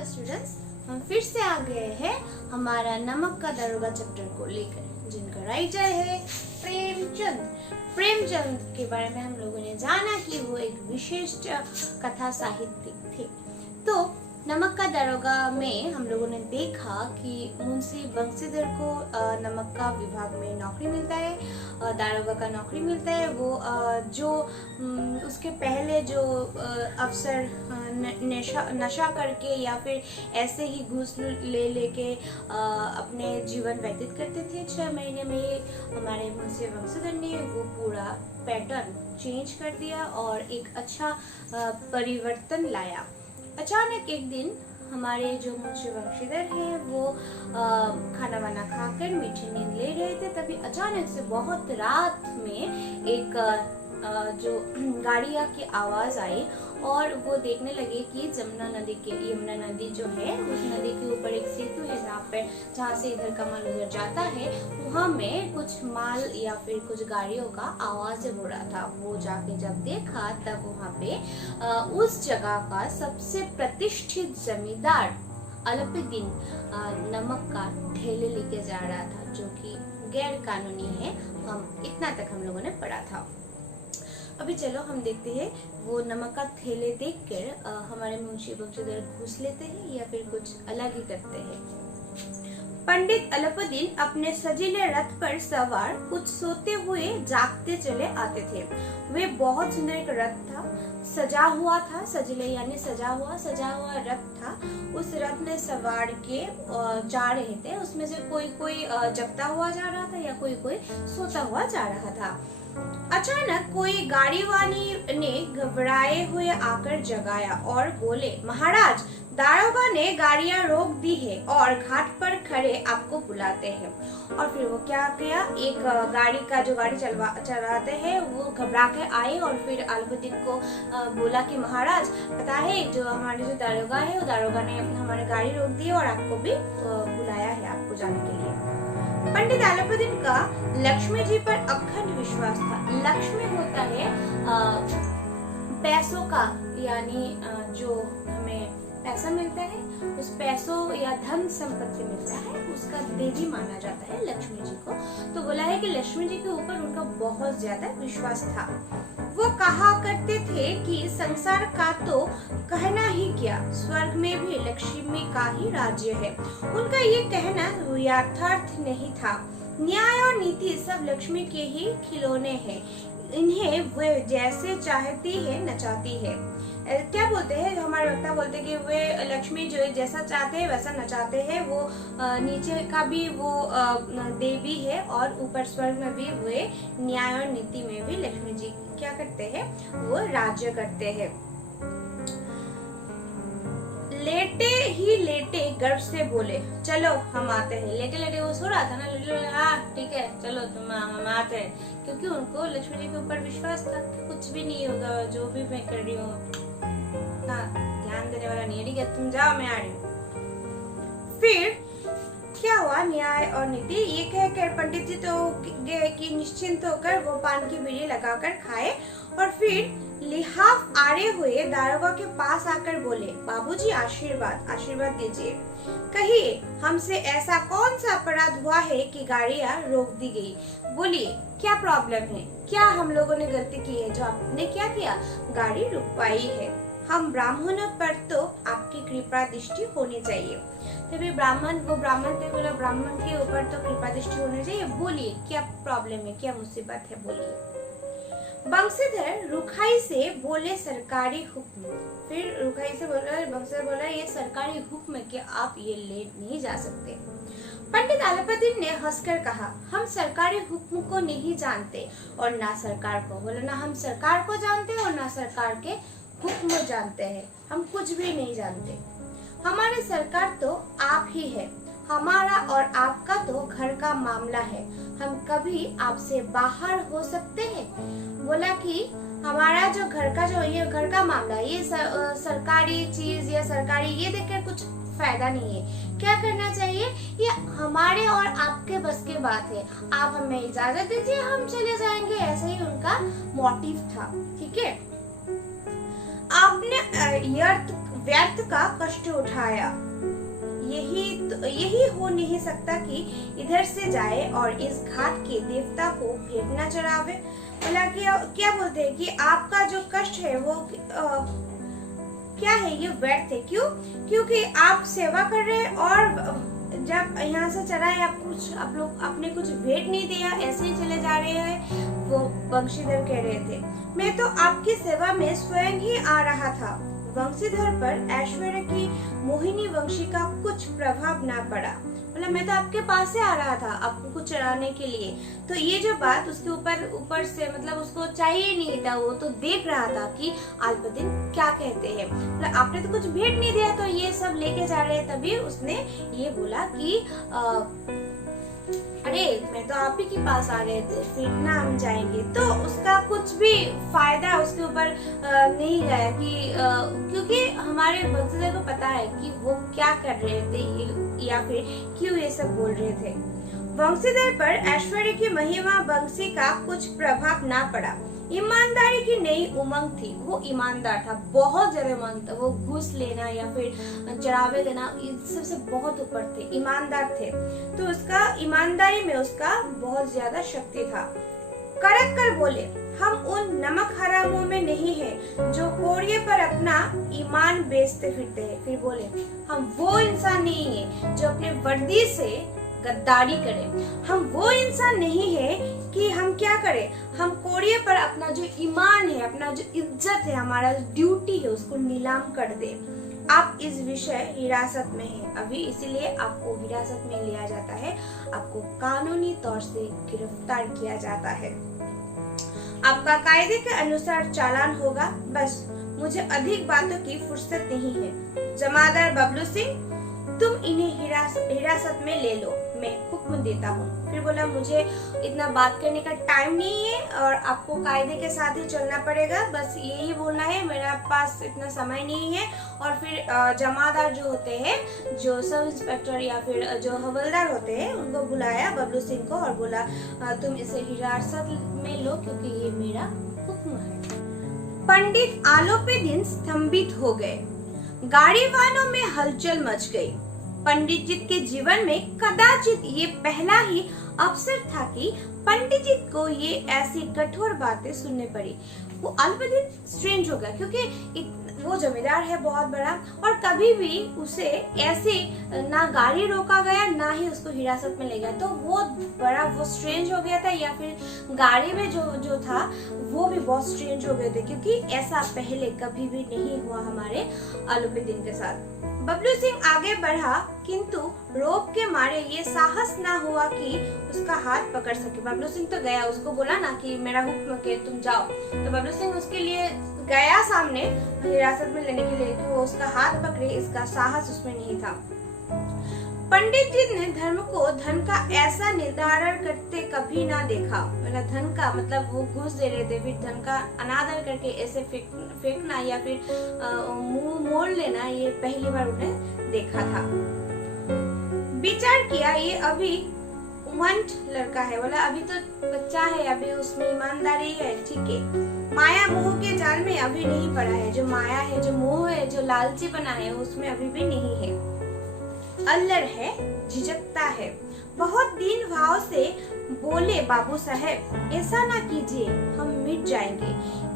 Hello students, हम फिर से आ गए हैं हमारा नमक का दरोगा चैप्टर को लेकर, जिनका राइटर है प्रेमचंद। प्रेमचंद के बारे में हम लोगों ने जाना कि वो एक विशिष्ट कथा साहित्यिक थे। तो नमक का दरोगा में हम लोगों ने देखा कि मुंशी बंसीधर को नमक का विभाग में नौकरी मिलता है, दारोगा का नौकरी मिलता है। वो जो उसके पहले जो अफसर नशा करके या फिर ऐसे ही घूस ले लेके अपने जीवन व्यतीत करते थे 6 महीने में, ही हमारे मुंशी बंसीधर ने वो पूरा पैटर्न चेंज कर दिया और एक अच्छा परिवर्तन लाया। अचानक एक दिन हमारे जो मुंशी बंसीधर हैं वो खाना वाना खाकर मीठी नींद ले रहे थे, तभी अचानक से बहुत रात में एक जो गाड़िया की आवाज आई और वो देखने लगे कि यमुना नदी जो है उस नदी के ऊपर एक सेतु है जहाँ से इधर का माल उधर जाता है, वहाँ में कुछ माल या फिर कुछ गाड़ियों का आवाज हो रहा था। वो जाके जब देखा तब वहाँ पे उस जगह का सबसे प्रतिष्ठित जमींदार अलपुद्दीन नमक का ठेले लेके जा रहा था, जो कि गैर कानूनी है। इतना तक हम लोगों ने पढ़ा था। अभी चलो हम देखते हैं वो नमक का थैले देखकर हमारे मुंशी बंसीधर घूस लेते हैं या फिर कुछ अलग ही करते हैं। पंडित अलपुद्दीन अपने सजीले रथ पर सवार कुछ सोते हुए जागते चले आते थे। वे बहुत सुंदर एक रथ था, सजा हुआ था, सजीले यानी सजा हुआ रथ था। उस रथ में सवार के जा रहे थे। उसमें से कोई जगता हुआ जा रहा था या कोई सोता हुआ जा रहा था। अचानक कोई गाड़ीवानी ने घबराए हुए आकर जगाया और बोले, महाराज, दारोगा ने गाड़ियां रोक दी है और घाट पर खड़े आपको बुलाते हैं। और फिर वो क्या किया, एक गाड़ी चलाते हैं वो घबरा के आए और फिर अलपुद्दीन को बोला कि महाराज, पता है जो हमारे जो दारोगा है वो दारोगा ने हमारी गाड़ी रोक दी और आपको भी बुलाया है आपको जाने के लिए। पंडित अलपुद्दीन का लक्ष्मी जी पर अखंड विश्वास था। लक्ष्मी होता है पैसों का, यानी जो हमें पैसा मिलता है, उस पैसों या धन संपत्ति मिलता है, उसका देवी माना जाता है लक्ष्मी जी को। तो बोला है कि लक्ष्मी जी के ऊपर उनका बहुत ज्यादा विश्वास था। वो कहा करते थे कि संसार का तो कहना ही क्या, स्वर्ग में भी लक्ष्मी का ही राज्य है। उनका ये कहना यथार्थ नहीं था। न्याय और नीति सब लक्ष्मी के ही खिलौने हैं, इन्हें वे जैसे चाहती है नचाती है। क्या बोलते हैं, जो हमारे वक्ता बोलते हैं कि वे लक्ष्मी जो जैसा चाहते हैं वैसा नचाते हैं। वो नीचे का भी वो देवी है और ऊपर स्वर्ग में भी वे न्याय और नीति में भी लक्ष्मी जी क्या करते हैं, वो राज्य करते हैं। लेटे गर्व से बोले, चलो हम आते हैं। लेटे वो सो रहा था ना, हाँ ठीक है चलो हम आते हैं, क्योंकि उनको लक्ष्मी जी के ऊपर विश्वास था कि कुछ भी नहीं होगा, जो भी मैं कर रही हूँ ध्यान देने वाला नहीं है, ठीक है तुम जाओ मैं आ रही हूँ। फिर क्या हुआ, न्याय और नीति ये कहकर पंडित जी तो गए कि निश्चिंत होकर वो पान की बीड़ी लगाकर खाए और फिर लिहाफ आड़े हुए दारोगा के पास आकर बोले, बाबूजी आशीर्वाद दीजिए, कहिए हमसे ऐसा कौन सा अपराध हुआ है कि गाड़ियां रोक दी गई। बोलिए क्या प्रॉब्लम है, क्या हम लोगों ने गलती की है जो आपने क्या किया, गाड़ी रुकवाई है। हम ब्राह्मणों पर तो आपकी कृपा दृष्टि होनी चाहिए। तभी वो ब्राह्मण थे, बोला ब्राह्मण के ऊपर तो कृपा दृष्टि होनी चाहिए, बोलिए क्या प्रॉब्लम है, क्या मुसीबत है, बोलिए। बंसीधर रुखाई से बोले, सरकारी हुक्म। फिर रुखाई से बंसीधर बोला ये सरकारी हुक्म है कि आप ये ले नहीं जा सकते। पंडित अलपुद्दीन ने हंसकर कहा, हम सरकारी हुक्म को नहीं जानते और ना सरकार को। बोले ना हम सरकार को जानते और ना सरकार के हुक्म जानते हैं, हम कुछ भी नहीं जानते। हमारी सरकार तो आप ही है, हमारा और आपका तो घर का मामला है, हम कभी आपसे बाहर हो सकते हैं। बोला कि हमारा जो ये घर का मामला, ये सरकारी चीज या सरकारी ये देखकर कुछ फायदा नहीं है। क्या करना चाहिए, ये हमारे और आपके बस की बात है, आप हमें इजाजत दीजिए हम चले जाएंगे। ऐसे ही उनका मोटिव था, ठीक है। आपने व्यर्थ का कष्ट उठाया। यही हो नहीं सकता कि इधर से जाए और इस घाट के देवता को भेंट न चढ़ावे। बोला कि क्या बोलते हैं कि आपका जो कष्ट है वो क्या है, ये व्यर्थ है। क्यों? क्योंकि आप सेवा कर रहे हैं और जब यहाँ से चढ़ाए आप लोग आपने कुछ भेंट नहीं दिया, ऐसे ही चले जा रहे हैं। वो वंशीधर कह रहे थे, मैं तो आपकी सेवा में स्वयं ही आ रहा था। वंशीधर पर ऐश्वर्य की मोहिनी वंशी का कुछ प्रभाव ना पड़ा। मतलब मैं तो आपके पास से आ रहा था आपको चढ़ाने के लिए। तो ये जो बात उसके ऊपर से मतलब उसको चाहिए नहीं था, वो तो देख रहा था कि अल्पदिन क्या कहते हैं। मतलब आपने तो कुछ भेंट नहीं दिया तो ये सब लेके जा रहे हैं। तभी उसने ये बोला कि अरे मैं तो आप ही के पास आ रहे थे, फिर ना हम जाएंगे। तो उसका कुछ भी फायदा उसके ऊपर नहीं गया कि क्योंकि हमारे वंशीधर को पता है कि वो क्या कर रहे थे या फिर क्यों ये सब बोल रहे थे। वंशीधर पर ऐश्वर्य की महिमा वंशी का कुछ प्रभाव ना पड़ा। ईमानदारी की नई उमंग थी। वो ईमानदार था, बहुत ज्यादा ईमानदार था। वो घूस लेना या फिर चढ़ावे देना इस सबसे बहुत ऊपर थे, ईमानदार थे। तो उसका ईमानदारी में उसका बहुत ज्यादा शक्ति था। कड़क कर बोले, हम उन नमक हरामों में नहीं हैं जो कोड़िए पर अपना ईमान बेचते फिरते हैं। फिर बोले, हम वो इंसान नहीं है जो अपने वर्दी से गद्दारी करें। हम वो इंसान नहीं है कि हम क्या करें, हम कोड़िए पर अपना जो ईमान है, अपना जो इज्जत है, हमारा जो ड्यूटी है, उसको नीलाम कर दे। आप इस विषय हिरासत में हैं अभी, इसीलिए आपको हिरासत में लिया जाता है, आपको कानूनी तौर से गिरफ्तार किया जाता है। आपका कायदे के अनुसार चालान होगा। बस मुझे अधिक बातों की फुर्सत नहीं है। जमादार बबलू सिंह, तुम इन्हें हिरासत में ले लो, मैं हुक्म देता हूँ। फिर बोला, मुझे इतना बात करने का टाइम नहीं है और आपको कायदे के साथ ही चलना पड़ेगा, बस यही बोलना है, मेरे पास इतना समय नहीं है। और फिर जमादार जो होते हैं, जो सब इंस्पेक्टर या फिर जो हवलदार होते हैं, उनको बुलाया बबलू सिंह को और बोला, तुम इसे हिरासत में लो क्योंकि ये मेरा हुक्म है। पंडित आलोपे दिन स्तंभित हो गए। गाड़ी वालों में हलचल मच गई। पंडित जी के जीवन में कदाचित ये पहला ही अवसर था कि पंडित जी को ये ऐसी कठोर बातें सुनने पड़ी। वो अल्पदिन स्ट्रेंज हो गया क्योंकि वो जमींदार है बहुत बड़ा और कभी भी उसे ऐसे ना गाड़ी रोका गया ना ही उसको हिरासत में ले गया। तो वो स्ट्रेंज हो गया था या फिर गाड़ी में जो था वो भी बहुत स्ट्रेंज हो गए थे क्योंकि ऐसा पहले कभी भी नहीं हुआ हमारे अल्पदिन के साथ। बबलू सिंह आगे बढ़ा किंतु रोब के मारे ये साहस ना हुआ कि उसका हाथ पकड़ सके। बबलू सिंह तो गया, उसको बोला ना कि मेरा हुक्म के तुम जाओ, तो बबलू सिंह उसके लिए गया सामने हिरासत में लेने के लिए कि वो उसका हाथ पकड़े, इसका साहस उसमें नहीं था। पंडित जी ने धर्म को धन का ऐसा निर्धारण करते कभी ना देखा। मतलब धन का मतलब वो घूस दे रहे थे, फिर धन का अनादर करके ऐसे फेंकना या फिर मुंह मोड़ लेना, ये पहली बार उन्हें देखा था। विचार किया ये अभी उमंड लड़का है, बोला अभी तो बच्चा है, अभी उसमें ईमानदारी है, ठीक है, माया मोह के जाल में अभी नहीं पड़ा है। जो माया है, जो मोह है, जो लालची बना है, उसमें अभी भी नहीं है। अल्लड़ है, झिझकता है। बहुत दीन भाव से बोले, बाबू साहब ऐसा ना कीजिए, हम मिट जाएंगे,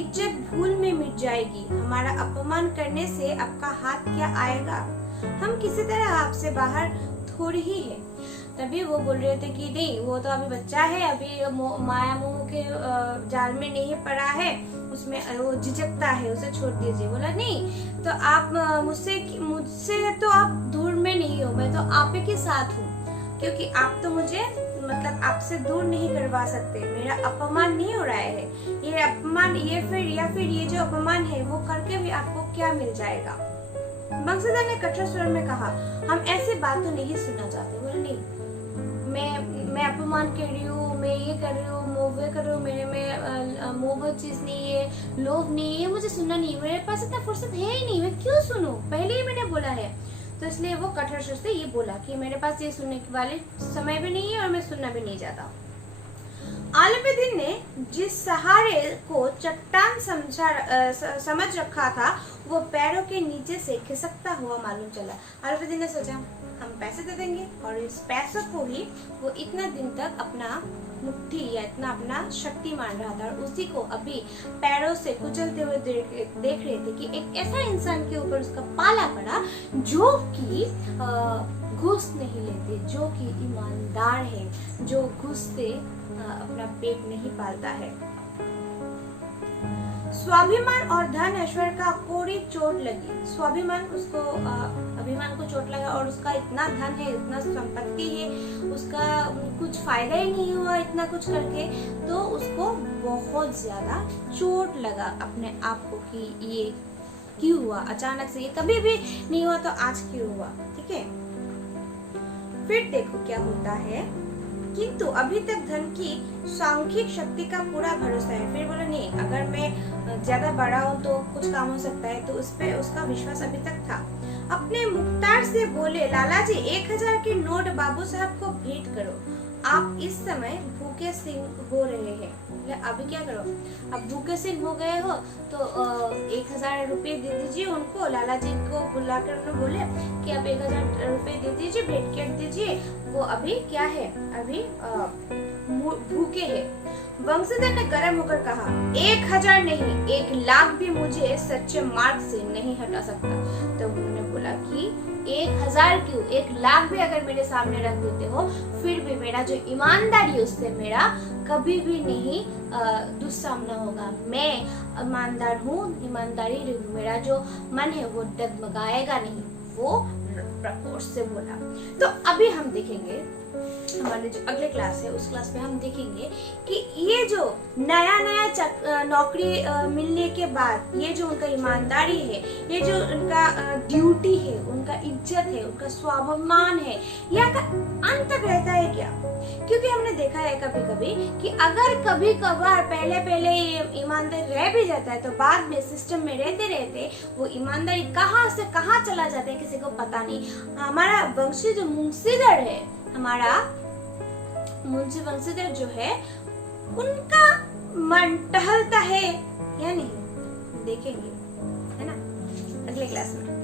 इज्जत भूल में मिट जाएगी। हमारा अपमान करने से आपका हाथ क्या आएगा? हम किसी तरह आपसे बाहर थोड़ी ही है। तभी वो बोल रहे थे कि नहीं, वो तो अभी बच्चा है, अभी माया मोह के जाल में नहीं पड़ा है, उसमें वो झिझकता है, उसे छोड़ दीजिए। बोला नहीं तो आप मुझसे तो आप दूर में नहीं हो, मैं तो आप ही के साथ हूँ, क्योंकि आप तो मुझे मतलब आपसे दूर नहीं करवा सकते। मेरा अपमान नहीं हो रहा है, ये अपमान ये जो अपमान है वो करके भी आपको क्या मिल जाएगा? बंसीधर ने कठोर स्वर में कहा, हम ऐसी बात तो नहीं सुनना चाहते। बोले नहीं, मैं अपमान कर रही हूँ, मैं ये कर रही हूँ, मोह कर रही हूँ, मेरे में मोह चीज नहीं है, लोभ नहीं है, मुझे सुनना नहीं, मेरे पास इतना फुर्सत है ही नहीं, मैं क्यों सुनूं? पहले ही मैंने बोला है। तो इसलिए वो कठोर स्वर से ये बोला कि मेरे पास ये सुनने वाले समय भी नहीं है और मैं सुनना भी नहीं चाहता। अलाउद्दीन ने जिस सहारे को चट्टान समझ रखा था वो पैरों के नीचे से खिसकता हुआ मालूम चला। अलाउद्दीन ने सोचा हम पैसे दे देंगे और इस पैसों को ही वो इतना दिन तक अपना मुट्ठी या इतना अपना शक्ति मान रहा था और उसी को अभी पैरों से कुचलते हुए देख रहे थे कि एक ऐसा इंसान के ऊपर उसका पाला पड़ा जो कि घूस नहीं लेते, जो कि ईमानदार है, जो घूस से अपना पेट नहीं पालता है। स्वाभिमान और धन ऐश्वर्य का कोड़ी चोट लगी। स्वाभिमान उसको अभिमान को चोट लगा और उसका इतना धन है, इतना संपत्ति है, उसका कुछ फायदा ही नहीं हुआ इतना कुछ करके, तो उसको बहुत ज्यादा चोट लगा अपने आप को कि ये क्यों हुआ अचानक से, ये कभी भी नहीं हुआ तो आज क्यों हुआ। ठीक है, फिर देखो क्या होता है। किंतु अभी तक धन की सांख्यिक शक्ति का पूरा भरोसा है। फिर बोले नहीं, अगर मैं ज्यादा बड़ा हूँ तो कुछ काम हो सकता है, तो उस पे उसका विश्वास अभी तक था। अपने मुख्तार से बोले, लाला जी 1000 के नोट बाबू साहब को भेंट करो। आप इस समय भूखे सिंह हो रहे हैं। अभी क्या करो, अब भूखे सिंह हो गए हो तो 1000 रुपये दे दीजिए उनको। लाला जी को बुलाकर उन्होंने बोले कि अब 1000 रुपये दे दीजिए, भेंट कर दीजिए, वो अभी क्या है, अभी भूखे है। वंशीधर ने गर्म होकर कहा, 1000 नहीं 1,00,000 भी मुझे सच्चे मार्ग से नहीं हटा सकता। तो उन्होंने बोला कि 1000 क्यों, 1,00,000 भी अगर मेरे सामने रख देते हो फिर भी मेरा जो ईमानदारी उससे मेरा कभी भी नहीं दुस्सामना होगा। मैं ईमानदार हूँ, ईमानदारी मेरा जो मन है वो डगमगाएगा नहीं, वो प्रकोष्ठ से बोला। तो अभी हम देखेंगे हमारे जो अगले क्लास है उस क्लास में हम देखेंगे कि ये जो नया नौकरी मिलने के बाद ये जो उनका ईमानदारी है, ये जो उनका ड्यूटी है, उनका इज्जत है, उनका स्वाभिमान है, यह का अंत तक रहता है क्या? क्योंकि हमने देखा है कभी कभी कि अगर कभी कभार पहले ईमानदार रह भी जाता है तो बाद में सिस्टम में रहते रहते वो ईमानदारी कहाँ से कहाँ चला जाता है किसी को पता नहीं। हमारा वंशी जो मुंशीधर है, हमारा मुंशी वंशीधर जो है, उनका मन टहलता है या नहीं, देखेंगे है ना अगले क्लास में।